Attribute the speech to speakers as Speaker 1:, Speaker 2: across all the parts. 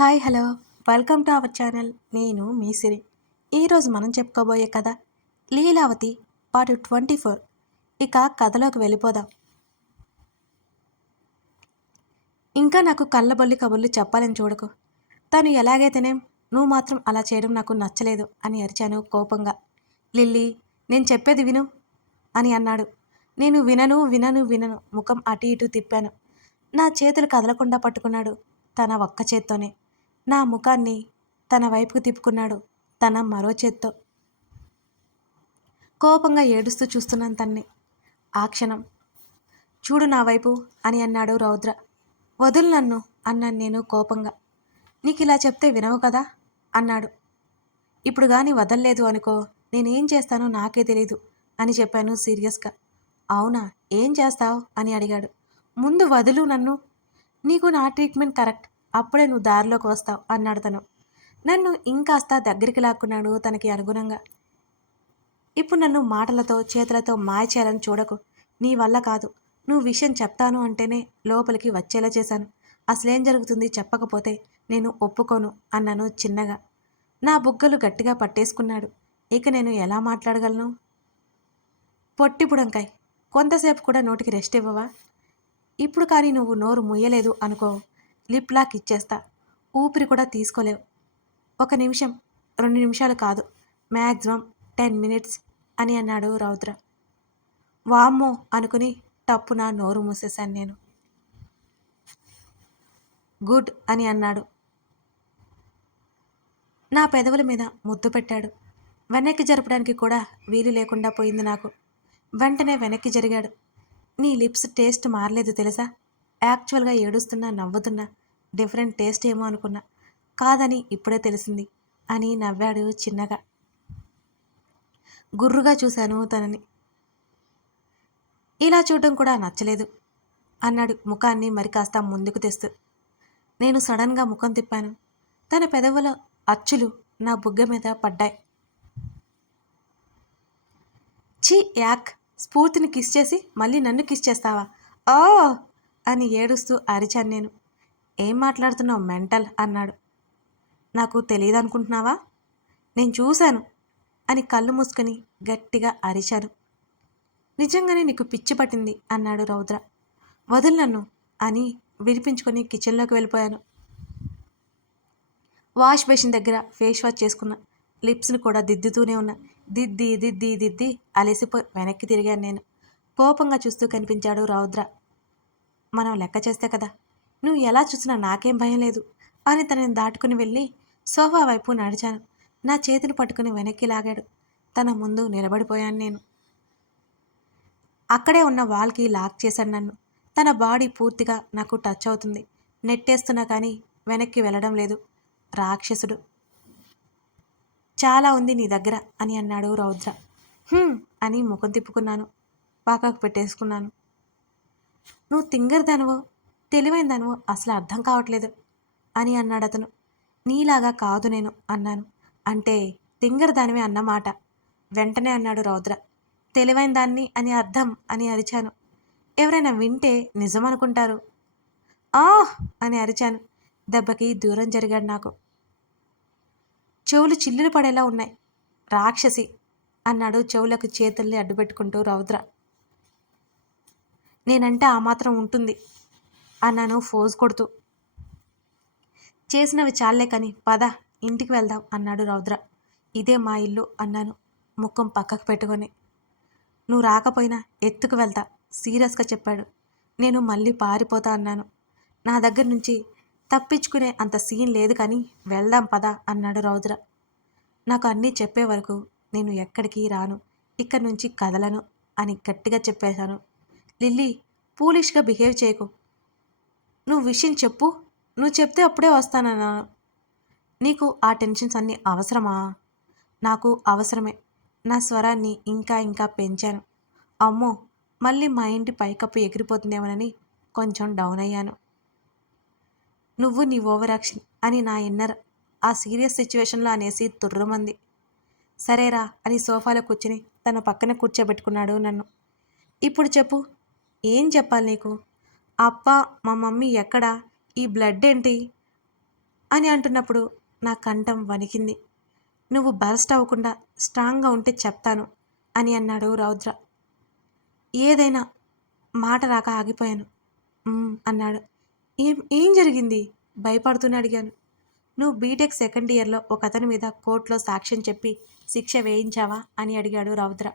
Speaker 1: Hi hello. Welcome to our channel. నేను మీ సిరి. ఈరోజు మనం చెప్పుకోబోయే కథ లీలావతి పార్ట్ ట్వంటీ ఫోర్. ఇక కథలోకి వెళ్ళిపోదాం. ఇంకా నాకు కళ్ళబొల్లి కబుర్లు చెప్పాలని చూడకు. తను ఎలాగైతేనే నువ్వు మాత్రం అలా చేయడం నాకు నచ్చలేదు అని అరిచాను కోపంగా. లిల్లీ నేను చెప్పేది విను అని అన్నాడు. నేను వినను వినను వినను. ముఖం అటు ఇటు తిప్పాను. నా చేతులు కదలకుండా పట్టుకున్నాడు తన ఒక్క చేత్తోనే. నా ముఖాన్ని తన వైపుకు తిప్పుకున్నాడు తన మరో చేత్తో. కోపంగా ఏడుస్తూ చూస్తున్నాను తన్ని. ఆ క్షణం. చూడు నా వైపు అని అన్నాడు రౌద్ర. వదులు నన్ను అన్నాను నేను కోపంగా. నీకు ఇలా చెప్తే వినవు కదా? అన్నాడు. ఇప్పుడు కానీ వదల్లేదు అనుకో నేనేం చేస్తానో నాకే తెలీదు అని చెప్పాను సీరియస్గా. అవునా? ఏం చేస్తావు? అని అడిగాడు. ముందు వదులు నన్ను. నీకు నా ట్రీట్మెంట్ కరెక్ట్. అప్పుడే నువ్వు దారిలోకి వస్తావు అన్నాడు తను. నన్ను ఇంకాస్త దగ్గరికి లాక్కున్నాడు తనకి అనుగుణంగా. ఇప్పుడు నన్ను మాటలతో చేతులతో మాయ చేయాలని చూడకు. నీ వల్ల కాదు. నువ్వు విషయం చెప్తాను అంటేనే లోపలికి వచ్చేలా చేశాను. అసలేం జరుగుతుంది చెప్పకపోతే నేను ఒప్పుకోను అన్నాను చిన్నగా. నా బుగ్గలు గట్టిగా పట్టేసుకున్నాడు. ఇక నేను ఎలా మాట్లాడగలను? పొట్టి పుడంకాయ్ కొంతసేపు కూడా నోటికి రెస్ట్ ఇవ్వవా? ఇప్పుడు కానీ నువ్వు నోరు ముయ్యలేదు అనుకో. లిప్ లాక్ ఇచ్చేస్తా. ఊపిరి కూడా తీసుకోలేవు. ఒక నిమిషం రెండు నిమిషాలు కాదు. మ్యాక్సిమం టెన్ మినిట్స్ అని అన్నాడు రౌద్ర. వామ్మో అనుకుని తప్పున నోరు మూసేశాను నేను. గుడ్ అని అన్నాడు. నా పెదవుల మీద ముద్దు పెట్టాడు. వెనక్కి జరపడానికి కూడా వీలు లేకుండా పోయింది నాకు. వెంటనే వెనక్కి జరిగాడు. నీ లిప్స్ టేస్ట్ మారలేదు తెలుసా? యాక్చువల్గా ఏడుస్తున్నా నవ్వుతున్నా. డిఫరెంట్ టేస్ట్ ఏమో అనుకున్నా. కాదని ఇప్పుడే తెలిసింది అని నవ్వాడు చిన్నగా. గుర్రుగా చూశాను తనని. ఇలా చూడటం కూడా నచ్చలేదు అన్నాడు ముఖాన్ని మరి కాస్త ముందుకు తెస్తూ. నేను సడన్గా ముఖం తిప్పాను. తన పెదవుల అచ్చులు నా బుగ్గ మీద పడ్డాయి. చి యాక్! స్ఫూర్తిని కిస్ చేసి మళ్ళీ నన్ను కిస్ చేస్తావా? ఓ! అని ఏడుస్తూ అరిచాను నేను. ఏం మాట్లాడుతున్నావు మెంటల్? అన్నాడు. నాకు తెలియదు అనుకుంటున్నావా నేను చూశాను అని కళ్ళు మూసుకొని గట్టిగా అరిచాను. నిజంగానే నీకు పిచ్చి పట్టింది అన్నాడు రౌద్ర. వదులు నన్ను అని విడిపించుకొని కిచెన్లోకి వెళ్ళిపోయాను. వాష్ బేసిన్ దగ్గర ఫేస్ వాష్ చేసుకున్నా లిప్స్ని కూడా దిద్దుతూనే ఉన్నా. దిద్ది దిద్ది దిద్ది అలసిపోయి వెనక్కి తిరిగాను నేను. కోపంగా చూస్తూ కనిపించాడు రౌద్ర. మనం లెక్క చేస్తే కదా? నువ్వు ఎలా చూసినా నాకేం భయం లేదు అని తనని దాటుకుని వెళ్ళి సోఫా వైపు నడిచాను. నా చేతిని పట్టుకుని వెనక్కి లాగాడు. తన ముందు నిలబడిపోయాను నేను. అక్కడే ఉన్న వాల్కి లాక్ చేశాడు నన్ను. తన బాడీ పూర్తిగా నాకు టచ్ అవుతుంది. నెట్టేస్తున్నా కానీ వెనక్కి వెళ్ళడం లేదు. రాక్షసుడు. చాలా ఉంది నీ దగ్గర అని అన్నాడు రౌద్ర. అని ముఖం తిప్పుకున్నాను. పాకకు పెట్టేసుకున్నాను. నువ్వు తింగరదానువో? తెలివైందను అసలు అర్థం కావట్లేదు అని అన్నాడు అతను. నీలాగా కాదు నేను అన్నాను. అంటే తింగరదానివే అన్నమాట. వెంటనే అన్నాడు రౌద్ర. తెలివైన దాన్ని అని అర్థం అని అరిచాను. ఎవరైనా వింటే నిజం అనుకుంటారు అని అరిచాను. దెబ్బకి దూరం జరిగాడు నాకు. చెవులు చిల్లులు పడేలా ఉన్నాయి. రాక్షసి! అన్నాడు చెవులకు చేతుల్ని అడ్డుపెట్టుకుంటూ రౌద్ర. నేనంటే ఆ మాత్రం ఉంటుంది. అన్నాను ఫోజ్ కొడుతూ చేసినవి చాలే కానీ పద ఇంటికి వెళ్దాం అన్నాడు రౌద్ర. ఇదే మా ఇల్లు అన్నాను ముఖం పక్కకు పెట్టుకొని. నువ్వు రాకపోయినా ఎత్తుకు వెళ్తా సీరియస్గా చెప్పాడు. నేను మళ్ళీ పారిపోతా అన్నాను. నా దగ్గర నుంచి తప్పించుకునే అంత సీన్ లేదు కానీ వెళ్దాం పద అన్నాడు రౌద్ర. నాకు అన్నీ చెప్పే వరకు నేను ఎక్కడికి రాను ఇక్కడి నుంచి కదలను అని గట్టిగా చెప్పేశాను. లిల్లీ పూలిష్గా బిహేవ్ చేయకు నువ్వు విషయం చెప్పు. నువ్వు చెప్తే అప్పుడే వస్తానన్నాను నీకు ఆ టెన్షన్స్ అన్నీ అవసరమా? నాకు అవసరమే. నా స్వరాన్ని ఇంకా ఇంకా పెంచాను. అమ్మో మళ్ళీ మా ఇంటి పైకప్పు ఎగిరిపోతుందేమోనని కొంచెం డౌన్ అయ్యాను. నువ్వు నీ ఓవరాక్షన్ అని నా ఇన్నర్ ఆ సీరియస్ సిచ్యువేషన్లో అనేసి తుర్రమంది. సరేరా అని సోఫాలో కూర్చుని తన పక్కన కూర్చోబెట్టుకున్నాడు నన్ను. ఇప్పుడు చెప్పు ఏం చెప్పాలి నీకు? అప్ప మా మమ్మీ ఎక్కడా? ఈ బ్లడ్ ఏంటి? అని అంటున్నప్పుడు నా కంఠం వణికింది. నువ్వు బరస్ట్ అవ్వకుండా స్ట్రాంగ్గా ఉంటే చెప్తాను అని అన్నాడు రౌద్ర. ఏదైనా మాట రాక ఆగిపోయాను. అన్నాడు. ఏం ఏం జరిగింది? భయపడుతూనే అడిగాను. నువ్వు బీటెక్ సెకండ్ ఇయర్లో ఒక అతని మీద కోర్టులో సాక్ష్యం చెప్పి శిక్ష వేయించావా? అని అడిగాడు రౌద్ర.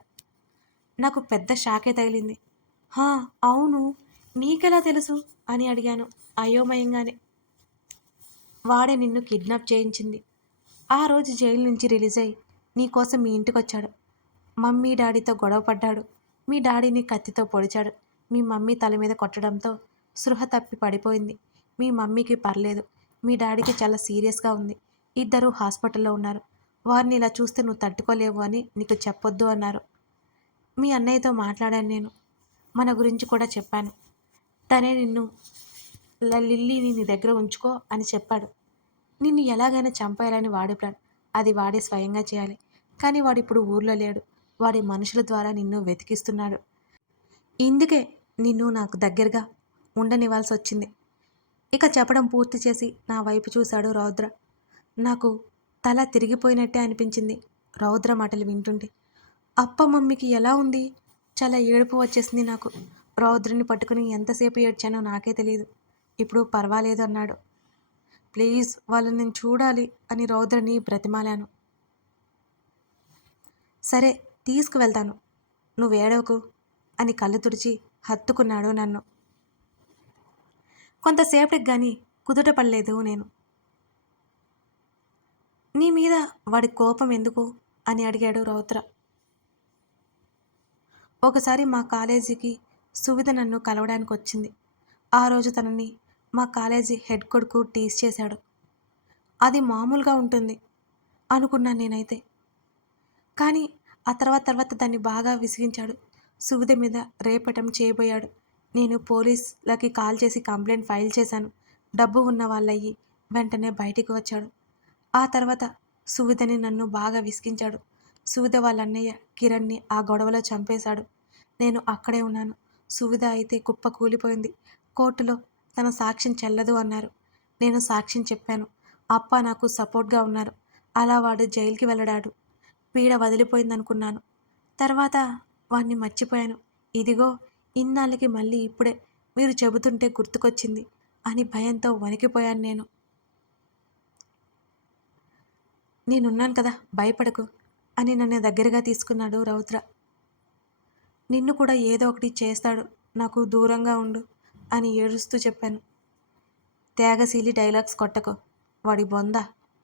Speaker 1: నాకు పెద్ద షాకే తగిలింది. హా అవును. నీకెలా తెలుసు? అని అడిగాను. అయోమయంగానే. వాడే నిన్ను కిడ్నాప్ చేయించింది. ఆ రోజు జైలు నుంచి రిలీజ్ అయ్యి నీకోసం మీ ఇంటికి వచ్చాడు మమ్మీ డాడీతో గొడవ పడ్డాడు. మీ డాడీని కత్తితో పొడిచాడు. మీ మమ్మీ తల మీద కొట్టడంతో సృహ తప్పి పడిపోయింది. మీ మమ్మీకి పర్లేదు. మీ డాడీకి చాలా సీరియస్గా ఉంది. ఇద్దరు హాస్పిటల్లో ఉన్నారు. వారిని ఇలా చూస్తే నువ్వు తట్టుకోలేవు అని నీకు చెప్పొద్దు అన్నారు. మీ అన్నయ్యతో మాట్లాడాను నేను. మన గురించి కూడా చెప్పాను. తనే నిన్ను ల- లిల్లీని నీ దగ్గర ఉంచుకో అని చెప్పాడు. నిన్ను ఎలాగైనా చంపేయాలని వాడి ప్లాన్. అది వాడే స్వయంగా చేయాలి. కానీ వాడు ఇప్పుడు ఊర్లో లేడు. వాడి మనుషుల ద్వారా నిన్ను వెతికిస్తున్నాడు. ఇందుకే నిన్ను నాకు దగ్గరగా ఉండనివ్వాల్సి వచ్చింది ఇక చెప్పడం పూర్తి చేసి నా వైపు చూశాడు రౌద్ర. నాకు తల తిరిగిపోయినట్టే అనిపించింది రౌద్ర మాటలు వింటుంటే. అప్ప మమ్మీకి ఎలా ఉంది? చాలా ఏడుపు వచ్చేసింది నాకు. రౌద్రుని పట్టుకుని ఎంతసేపు ఏడ్చానో నాకే తెలియదు ఇప్పుడు పర్వాలేదు అన్నాడు. ప్లీజ్ వాళ్ళని నేను చూడాలి అని రౌద్రని బ్రతిమాలాను. సరే తీసుకువెళ్తాను. నువ్వేడవకు అని కళ్ళు తుడిచి హత్తుకున్నాడు నన్ను. కొంతసేపటికి కానీ కుదుట పడలేదు నేను. నీ మీద వాడి కోపం ఎందుకు? అని అడిగాడు రౌద్ర. ఒకసారి మా కాలేజీకి సువిధ నన్ను కలవడానికి వచ్చింది ఆ రోజు తనని మా కాలేజీ హెడ్ కొడుకు టీస్ చేశాడు. అది మామూలుగా ఉంటుంది అనుకున్నాను నేనైతే. కానీ ఆ తర్వాత తర్వాత దాన్ని బాగా విసిగించాడు. సువిధ మీద రేపటం చేయబోయాడు. నేను పోలీసులకి కాల్ చేసి కంప్లైంట్ ఫైల్ చేశాను. డబ్బు ఉన్న వాళ్ళయ్యి వెంటనే బయటికి వచ్చాడు. ఆ తర్వాత సువిధని నన్ను బాగా విసిగించాడు. సువిధ వాళ్ళ అన్నయ్య కిరణ్ని ఆ గొడవలో చంపేశాడు. నేను అక్కడే ఉన్నాను. సువిధ అయితే కుప్ప కూలిపోయింది. కోర్టులో తన సాక్ష్యం చెల్లదు అన్నారు. నేను సాక్ష్యం చెప్పాను. అప్ప నాకు సపోర్ట్గా ఉన్నారు. అలా వాడు జైలుకి వెళ్ళడాడు. పీడ వదిలిపోయిందనుకున్నాను. తర్వాత వాణ్ణి మర్చిపోయాను. ఇదిగో ఇన్నాళ్ళకి మళ్ళీ ఇప్పుడే మీరు చెబుతుంటే గుర్తుకొచ్చింది అని భయంతో వణికిపోయాను నేను. నేనున్నాను కదా భయపడకు అని నన్ను దగ్గరగా తీసుకున్నాడు రౌద్ర. నిన్ను కూడా ఏదో ఒకటి చేస్తాడు నాకు దూరంగా ఉండు అని ఏడుస్తూ చెప్పాను. త్యాగశీలి డైలాగ్స్ కొట్టకు. వాడి బొంద.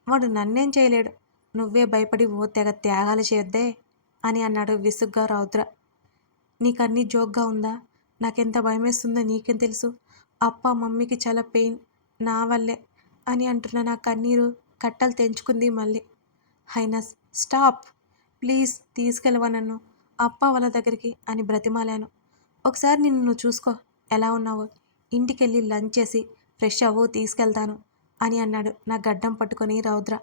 Speaker 1: వాడు నన్నేం చేయలేడు. నువ్వే భయపడి ఓ తెగ త్యాగాలు చేద్దే అని అన్నాడు విసుగ్గా రౌద్ర. నీకన్నీ జోక్గా ఉందా? నాకెంత భయమేస్తుందో నీకేం తెలుసు? అప్ప మమ్మీకి చాలా పెయిన్. నా వల్లే అని అంటున్న నా కన్నీరు కట్టలు తెంచుకుంది మళ్ళీ. Highness stop! ప్లీజ్ తీసుకెళ్ళవా నన్ను. అప్ప వాళ్ళ దగ్గరికి అని బ్రతిమాలాను. ఒకసారి నిన్ను నువ్వు చూసుకో ఎలా ఉన్నావో. ఇంటికెళ్ళి లంచ్ చేసి ఫ్రెష్ అవ్వు తీసుకెళ్తాను అని అన్నాడు నా గడ్డం పట్టుకొని రౌద్ర.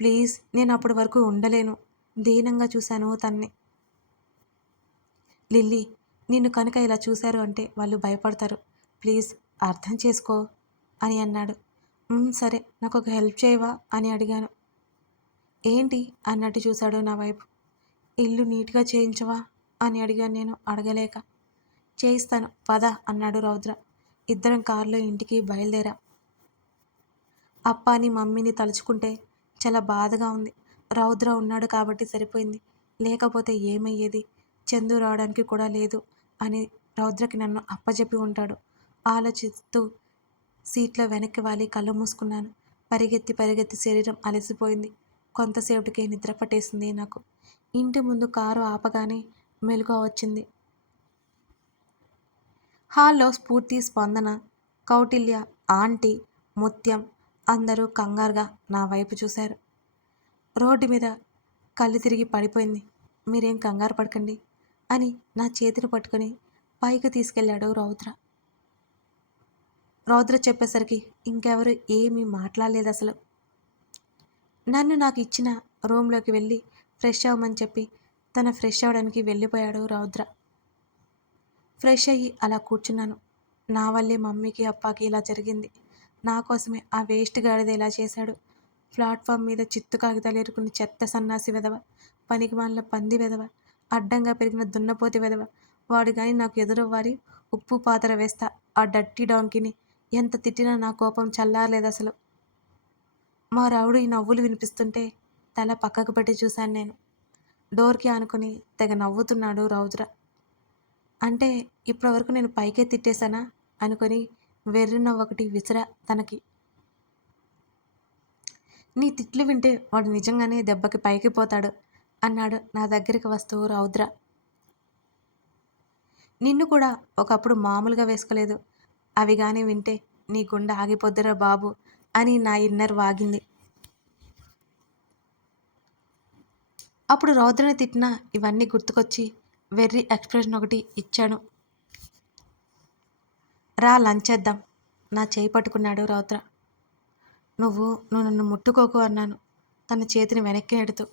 Speaker 1: ప్లీజ్ నేను అప్పటి వరకు ఉండలేను. దీనంగా చూశాను తన్ని. లిల్లీ నిన్ను కనుక ఇలా చూశారు అంటే వాళ్ళు భయపడతారు. ప్లీజ్ అర్థం చేసుకో అని అన్నాడు. సరే నాకు ఒక హెల్ప్ చేయవా అని అడిగాను. ఏంటి? అన్నట్టు చూశాడు నా వైపు. ఇల్లు నీట్గా చేయించవా? అని అడిగాను నేను. అడగలేక. చేయిస్తాను. పద అన్నాడు రౌద్ర. ఇద్దరం కారులో ఇంటికి బయలుదేరా. అప్పాని మమ్మీని తలుచుకుంటే చాలా బాధగా ఉంది. రౌద్ర ఉన్నాడు కాబట్టి సరిపోయింది. లేకపోతే ఏమయ్యేది? చందు రావడానికి కూడా లేదు అని రౌద్రకి నన్ను అప్పజెప్పి ఉంటాడు. ఆలోచిస్తూ సీట్లో వెనక్కి వాలి కళ్ళు మూసుకున్నాను. పరిగెత్తి పరిగెత్తి శరీరం అలసిపోయింది. కొంతసేపటికే నిద్ర పట్టేసింది నాకు. ఇంటి ముందు కారు ఆపగానే మెలుగు వచ్చింది. హాల్లో స్ఫూర్తి స్పందన కౌటిల్య ఆంటీ ముత్యం అందరూ కంగారుగా నా వైపు చూశారు. రోడ్డు మీద కళ్ళు తిరిగి పడిపోయింది. మీరేం కంగారు పడకండి అని నా చేతిని పట్టుకొని పైకి తీసుకెళ్ళాడు రౌద్ర. రౌద్ర చెప్పేసరికి ఇంకెవరు ఏమీ మాట్లాడలేదు అసలు. నన్ను నాకు ఇచ్చిన రూమ్లోకి వెళ్ళి ఫ్రెష్ అవ్వమని చెప్పి తన ఫ్రెష్ అవ్వడానికి వెళ్ళిపోయాడు రౌద్ర. ఫ్రెష్ అయ్యి అలా కూర్చున్నాను. నా వల్లే మమ్మీకి అప్పాకి ఇలా జరిగింది. నా కోసమే ఆ వేస్ట్ గాడిద ఇలా చేశాడు. ప్లాట్ఫామ్ మీద చిత్తు కాగితాలు ఎరుకుని చెత్త సన్నాసి వెదవ పనికిమాలిన పంది వెదవ అడ్డంగా పెరిగిన దున్నపోతి వెదవ వాడు కానీ నాకు ఎదురవ్వాలి ఉప్పు పాతర వేస్తా. ఆ డట్టి డాంకిని ఎంత తిట్టినా నా కోపం చల్లారలేదు అసలు. మా రావుడు ఈ నవ్వులు వినిపిస్తుంటే తల పక్కకు పెట్టి చూశాను నేను. డోర్కి ఆనుకొని తెగ నవ్వుతున్నాడు రౌద్ర. అంటే ఇప్పటివరకు నేను పైకే తిట్టేశానా? అనుకొని వెర్రి ఒకటి విసిరా తనకి. నీ తిట్లు వింటే వాడు నిజంగానే దెబ్బకి పైకి పోతాడు అన్నాడు నా దగ్గరికి వస్తూ రౌద్ర. నిన్ను కూడా ఒకప్పుడు మామూలుగా వేసుకోలేదు. అవి కానీ వింటే నీ గుండె ఆగిపోద్దురా బాబు అని నా ఇన్నర్ వాగింది. అప్పుడు రౌద్రని తిట్టిన ఇవన్నీ గుర్తుకొచ్చి వెర్రి ఎక్స్ప్రెషన్ ఒకటి ఇచ్చాను. రా లంచ్ చేద్దాం. నా చేయి పట్టుకున్నాడు రౌద్ర. నువ్వు నువ్వు నన్ను ముట్టుకోకు అన్నాను. తన చేతిని వెనక్కి నెడుతూ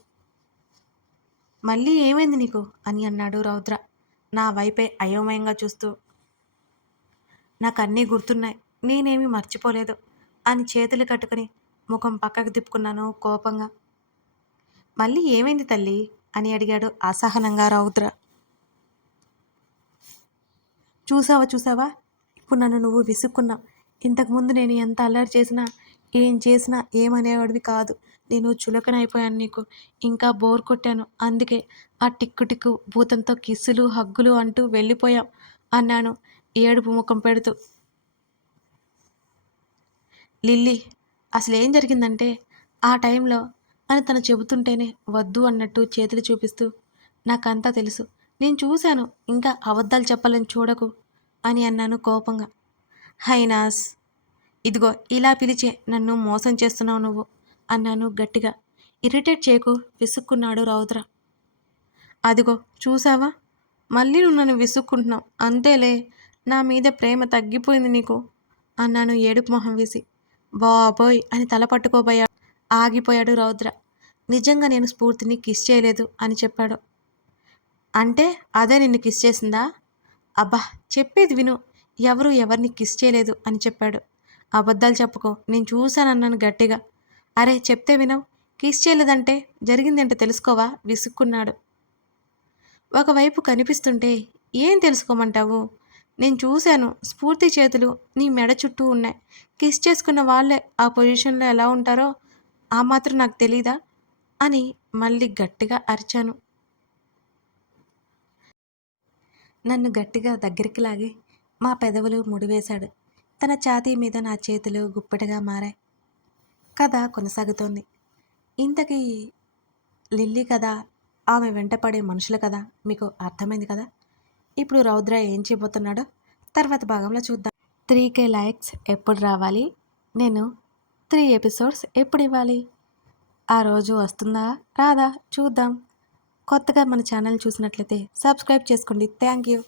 Speaker 1: మళ్ళీ ఏమైంది నీకు? అని అన్నాడు రౌద్ర నా వైపే అయోమయంగా చూస్తూ. నాకు అన్నీ గుర్తున్నాయి. నేనేమీ మర్చిపోలేదు. అని చేతులు కట్టుకుని ముఖం పక్కకు తిప్పుకున్నాను కోపంగా. మళ్ళీ ఏమైంది తల్లి? అని అడిగాడు అసహనంగా రౌద్ర. చూసావా చూసావా? ఇప్పుడు నన్ను నువ్వు విసుక్కున్నావు. ఇంతకుముందు నేను ఎంత అల్లరి చేసినా ఏం చేసినా ఏమనేవాడివి కాదు. నేను చులకనైపోయాను నీకు. ఇంకా బోర్ కొట్టాను. అందుకే ఆ టిక్కు టిక్కు భూతంతో కిస్సులు హగ్గులు అంటూ వెళ్ళిపోయాం అన్నాను. ఏడుపు ముఖం పెడుతూ. లిల్లీ అసలు ఏం జరిగిందంటే ఆ టైంలో అని తను చెబుతుంటేనే వద్దు అన్నట్టు చేతులు చూపిస్తూ నాకంతా తెలుసు. నేను చూశాను. ఇంకా అబద్ధాలు చెప్పాలని చూడకు అని అన్నాను కోపంగా. హైనాస్ ఇదిగో ఇలా పిలిచే నన్ను మోసం చేస్తున్నావు నువ్వు అన్నాను గట్టిగా. ఇరిటేట్ చేయకు. విసుక్కున్నాడు రౌద్ర. అదిగో చూసావా మళ్ళీ నువ్వు నన్ను విసుక్కుంటున్నావు. అంతేలే నా మీద ప్రేమ తగ్గిపోయింది నీకు అన్నాను ఏడుపు మొహం వేసి. బాబోయ్ అని తల పట్టుకోబోయాడు ఆగిపోయాడు రౌద్ర. నిజంగా నేను స్ఫూర్తిని కిస్ చేయలేదు అని చెప్పాడు. అంటే అదే నిన్ను కిస్ చేసిందా? అబ్బా చెప్పేది విను. ఎవరు ఎవరిని కిస్ చేయలేదు అని చెప్పాడు. అబద్ధాలు చెప్పుకో. నేను చూశానన్నాను గట్టిగా. అరే చెప్తే వినవు. కిస్ చేయలేదంటే జరిగిందంటే తెలుసుకోవా? విసుక్కున్నాడు. ఒకవైపు కనిపిస్తుంటే ఏం తెలుసుకోమంటావు? నేను చూశాను. స్ఫూర్తి చేతులు నీ మెడ చుట్టూ ఉన్నాయి. కిస్ చేసుకున్న వాళ్ళే ఆ పొజిషన్లో ఎలా ఉంటారో ఆ మాత్రం నాకు తెలీదా? అని మళ్ళీ గట్టిగా అరిచాను. నన్ను గట్టిగా దగ్గరికి లాగి మా పెదవులు ముడివేశాడు. తన ఛాతీ మీద నా చేతులు గుప్పెటగా మారాయి. కథ కొనసాగుతోంది. ఇంతకీ లిల్లీ కదా? ఆమె వెంటపడే మనుషుల కదా? మీకు అర్థమైంది కదా? ఇప్పుడు రౌద్ర ఏం చేయబోతున్నాడో తర్వాత భాగంలో చూద్దాం. త్రీ కే లైక్స్ ఎప్పుడు రావాలి? నేను త్రీ ఎపిసోడ్స్ ఎప్పుడు ఇవ్వాలి ఆ రోజు వస్తుందా? రాదా? చూద్దాం. కొత్తగా మన ఛానల్ చూసినట్లయితే సబ్స్క్రైబ్ చేసుకోండి. Thank you.